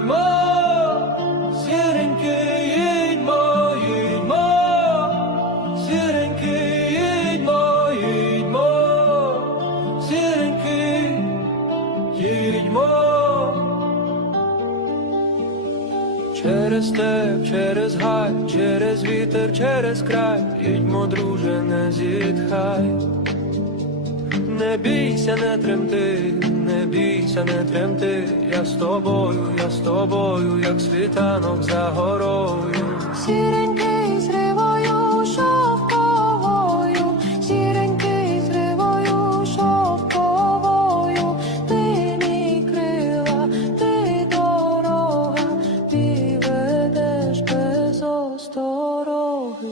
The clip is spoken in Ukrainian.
їдьмо, сіреньки, їдьмо, їдьмо, сіреньки, їдьмо, їдьмо, сіреньки, їдьмо. Через степ, через гай, через вітер, через край, їдьмо, друже, не зітхай не бійся, не тремти, не бійся, не тремти, я з тобою, я з тобою, як світанок за горою. Сіренький зривою, шовковою, сіренький зривою, шовковою, ти мій крила, ти дорога, ти без остороги.